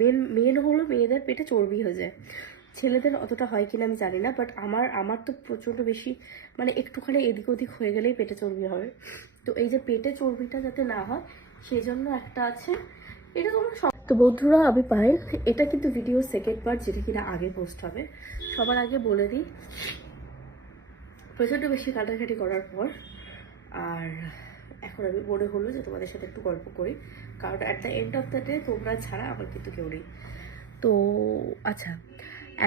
Main main হলো মেয়েদের পেটে চর্বি হয়ে যায়। ছেলেদের অতটা হয় কিনা আমি জানি না বাট আমার আমার তো প্রচণ্ড বেশি মানে একটুখানি এদিক ওদিক হয়ে গেলেই পেটে চর্বি হবে তো এই যে পেটে চর্বিটা যাতে না হয় সেই জন্য একটা আছে। এটা তোমরা সব তো বন্ধুরা, আমি পাই এটা কিন্তু ভিডিও সেকেন্ড পার্ট যেটা কিনা আগে পোস্ট হবে। সবার আগে বলে দিই প্রচণ্ড বেশি কাটাকাটি করার পর, আর এখন আমি মনে হলো যে তোমাদের সাথে একটু গল্প করি। কারণ at the end of the day তোমরা ছাড়া আমার কিন্তু কেউ নেই। তো আচ্ছা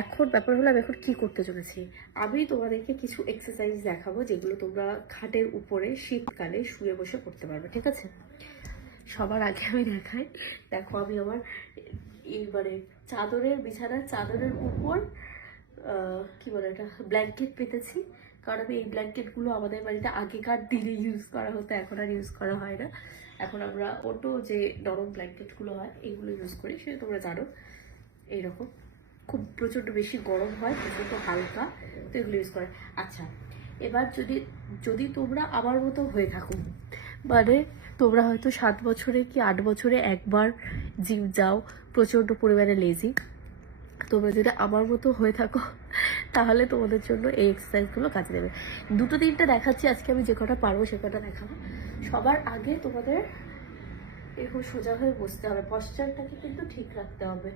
এখন ব্যাপার হলো আমি এখন কী করতে চলেছি? আমি তোমাদেরকে কিছু এক্সারসাইজ দেখাবো যেগুলো তোমরা খাটের উপরে শীতকালে শুয়ে বসে করতে পারবে, ঠিক আছে? সবার আগে আমি দেখাই। দেখো, আমি আমার এই মানে চাদরের, বিছানার চাদরের উপর কি বলে এটা? ব্ল্যাঙ্কেট পেতেছি। কারণ এই ব্ল্যাঙ্কেটগুলো আমাদের বাড়িতে আগেকার দিনে ইউজ করা হতো, এখন আর ইউজ করা হয় না। এখন আমরা ওটো যে নরম ব্ল্যাঙ্কেটগুলো হয় এইগুলো ইউজ করি, সেটা তোমরা জানো। এইরকম। খুব প্রচণ্ড বেশি গরম হয়, প্রচণ্ড হালকা, তো এগুলো ইউজ করে আচ্ছা এবার যদি যদি তোমরা আমার মতো হয়ে থাকো মানে তোমরা হয়তো সাত বছরে কি আট বছরে একবার জিম যাও, প্রচণ্ড পরিমাণে লেজি তোমরা যদি আমার মতো হয়ে থাকো, তাহলে তোমাদের জন্য এই এক্সারসাইজগুলো কাজে দেবে। দুটো তিনটা দেখাচ্ছি, আজকে আমি যে কটা পারব সে কটা দেখাবো। সবার আগে তোমাদের এরকম সোজা হয়ে বসতে হবে। পশ্চারটাকে কিন্তু ঠিক রাখতে হবে।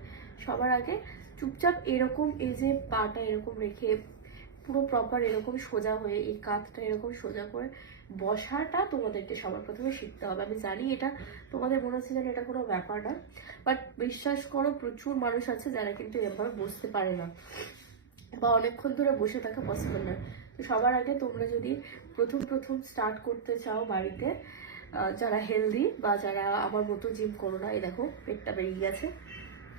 সবার আগে চুপচাপ এরকম এই যে পাটা এরকম রেখে পুরো প্রপার এরকম সোজা হয়ে, এই কাঁধটা এরকম সোজা করে বসাটা তোমাদেরকে সবার প্রথমে শিখতে হবে। আমি জানি এটা তোমাদের মনে হচ্ছে যেন এটা কোনো ব্যাপার না বাট বিশ্বাস করো প্রচুর মানুষ আছে যারা কিন্তু এভাবে বসতে পারে না বা অনেকক্ষণ ধরে বসে থাকা পসিবল নয় তো সবার আগে তোমরা যদি প্রথম প্রথম স্টার্ট করতে চাও বাড়িতে যারা হেলদি বা যারা আমার মতো জিম করো না, এই দেখো পেটটা বেরিয়ে গেছে।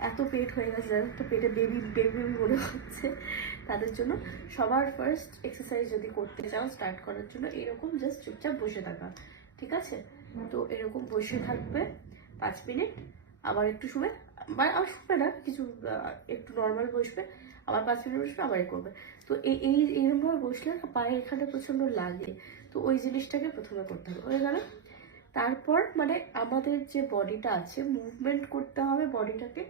এত পেট হয়ে গেছে জানো তো পেটে বেবি বেবি মনে হচ্ছে। তাদের জন্য সবার ফার্স্ট এক্সারসাইজ যদি করতে চাও স্টার্ট করার জন্য এরকম জাস্ট চুপচাপ বসে থাকা, ঠিক আছে? তো এরকম বসে থাকবে পাঁচ মিনিট, আবার একটু শুবে মানে আবার শুবে না, কিছু একটু নর্মাল বসবে, আবার পাঁচ মিনিট বসবে, আবার করবে। তো এই এই বসলে পায়ে এখানে প্রচণ্ড লাগে। তো ওই জিনিসটাকে প্রথমে করতে হবে। হয়ে গেল? তারপর মানে আমাদের যে বডিটা আছে মুভমেন্ট করতে হবে বডিটাকে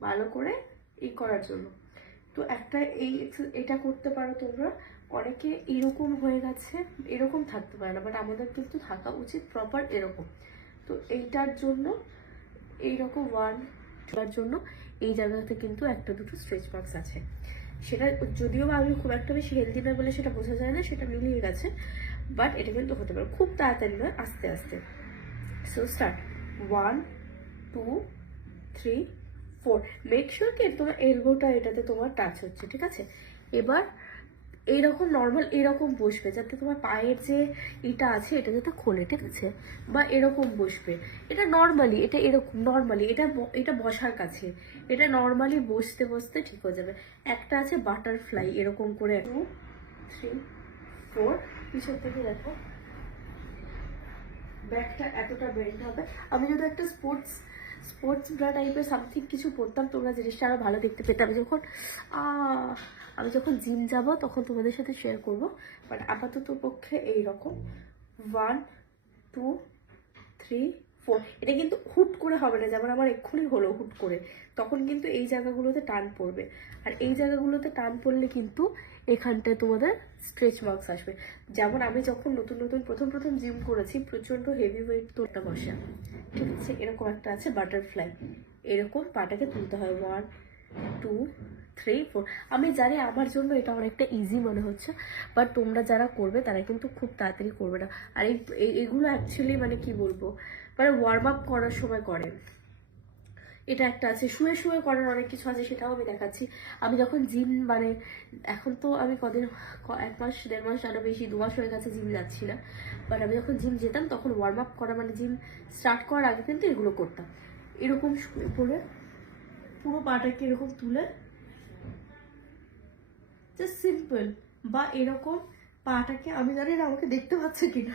ভালো করে ই করার জন্য। তো একটা এই এটা করতে পারো তোমরা। অনেকে এরকম হয়ে গেছে, এরকম থাকতে পারে না বাট আমাদের কিন্তু থাকা উচিত প্রপার এরকম। তো এইটার জন্য, এইরকম ওয়ান তার জন্য এই জায়গাতে কিন্তু একটা দুটো স্ট্রেচ মার্কস আছে। সেটা যদিও বা আমি খুব একটা বেশি হেলদি নয় বলে সেটা বোঝা যায় না, সেটা মিলিয়ে গেছে বাট এটা কিন্তু হতে পারে। খুব তাড়াতাড়ি নয়, আস্তে আস্তে। So start one two three four make sure কি তোমার এলবোটা এটাতে তোমার টাচ হচ্ছে, ঠিক আছে? এবার এইরকম নর্মাল এরকম বসবে, যাতে তোমার পায়ের যে এটা আছে এটা যাতে খোলে, ঠিক আছে? বা এরকম বসবে। এটা নর্মালি এটা এরকম নর্মালি এটা এটা বসার কাছে। এটা নর্মালি বসতে বসতে ঠিক হয়ে যাবে। একটা আছে বাটারফ্লাই এরকম করে। টু থ্রি ফোর পিছন থেকে দেখো। ব্যাগটা এতটা বেন্ড হবে। আমি যদি একটা স্পোর্টস স্পোর্টস ব্রা টাইপের সামথিং কিছু পরতাম, তোমরা জিনিসটা আরও ভালো দেখতে পেতাম যখন আমি যখন জিম যাব, তখন তোমাদের সাথে শেয়ার করব। বাট আপাতত পক্ষে এই রকম ওয়ান টু থ্রি এটা কিন্তু হুট করে হবে না, যেমন আমার এক্ষুনি হলো হুট করে, তখন কিন্তু এই জায়গাগুলোতে টান পড়বে। আর এই জায়গাগুলোতে টান পড়লে কিন্তু এখানটায় তোমাদের স্ট্রেচ মার্কস আসবে। যেমন আমি যখন নতুন নতুন প্রথম প্রথম জিম করেছি, প্রচণ্ড হেভি ওয়েট তোরটা বসা। ঠিক আছে, এরকম একটা আছে বাটারফ্লাই এরকম পাটাকে তুলতে হয় ওয়ান টু থ্রি ফোর আমি জানি আমার জন্য এটা অনেকটা ইজি মনে হচ্ছে বাট তোমরা যারা করবে তারা কিন্তু খুব তাড়াতাড়ি করবে না। আর এই এগুলো অ্যাকচুয়ালি মানে কি বলব? মানে ওয়ার্ম আপ করার সময় করে। এটা একটা আছে, শুয়ে শুয়ে করার অনেক কিছু আছে, সেটাও আমি দেখাচ্ছি। আমি যখন জিম মানে এখন তো আমি কদিন এক মাস, দেড় মাস আরও বেশি, দু মাস হয়ে গেছে জিম যাচ্ছি না। বাট আমি যখন জিম যেতাম, তখন ওয়ার্ম আপ করা মানে জিম স্টার্ট করার আগে কিন্তু এগুলো করতাম। এরকম পড়ে পুরো পাটাকে এরকম তুলে। জাস্ট সিম্পল বা এরকম পাটাকে, আমি জানি না আমাকে দেখতে পাচ্ছে কিনা।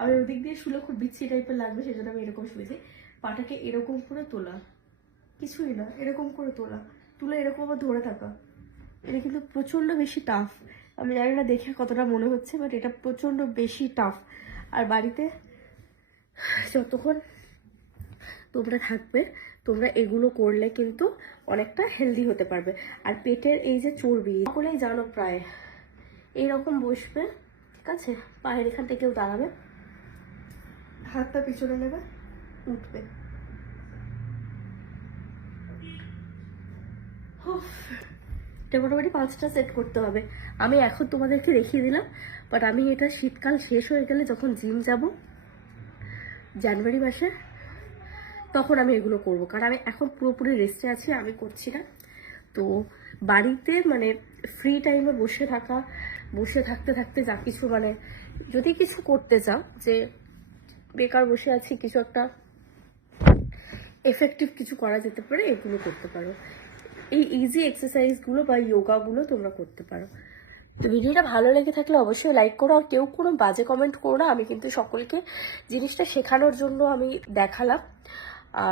আমি ওদিক দিয়ে শুলে খুব বিচ্ছি টাইপের লাগবে, সেজন্য আমি এরকম শুয়েছি। পাটাকে এরকম করে তোলা। কিছুই না, এরকম করে তোলা। তুলে এরকম আবার ধরে থাকা। এটা কিন্তু প্রচণ্ড বেশি টাফ আমি জানি না দেখে কতটা মনে হচ্ছে বাট এটা প্রচণ্ড বেশি টাফ আর বাড়িতে যতক্ষণ তোমরা থাকবে তোমরা এগুলো করলে কিন্তু অনেকটা হেলদি হতে পারবে। আর পেটের এই যে চর্বি, সকলেই জানো প্রায় এইরকম বসবে, ঠিক আছে? পায়ের এখান থেকেও দাঁড়াবে? হাতটা পিছনে নেবে, উঠবে। মোটামুটি পাঁচটা সেট করতে হবে। আমি এখন তোমাদেরকে দেখিয়ে দিলাম বাট আমি এটা শীতকাল শেষ হয়ে গেলে যখন জিম যাব, জানুয়ারি মাসে তখন আমি এগুলো করব। কারণ আমি এখন পুরোপুরি রেস্টে আছি, আমি করছি না। তো বাড়িতে মানে ফ্রি টাইমে বসে থাকা, বসে থাকতে থাকতে যা কিছু মানে যদি কিছু করতে চাও, যে বেকার বসে আছি, কিছু একটা এফেক্টিভ কিছু করা যেতে পারে, এগুলো করতে পারো। এই ইজি এক্সারসাইজগুলো বা যোগাগুলো তোমরা করতে পারো। তো ভিডিওটা ভালো লেগে থাকলে অবশ্যই লাইক করো, আর কেউ কোনো বাজে কমেন্ট করো না। আমি কিন্তু সকলকে জিনিসটা শেখানোর জন্য আমি দেখালাম।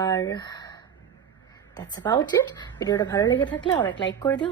আর দ্যাটস অ্যাবাউট ইট ভিডিওটা ভালো লেগে থাকলে অনেক লাইক করে দিও।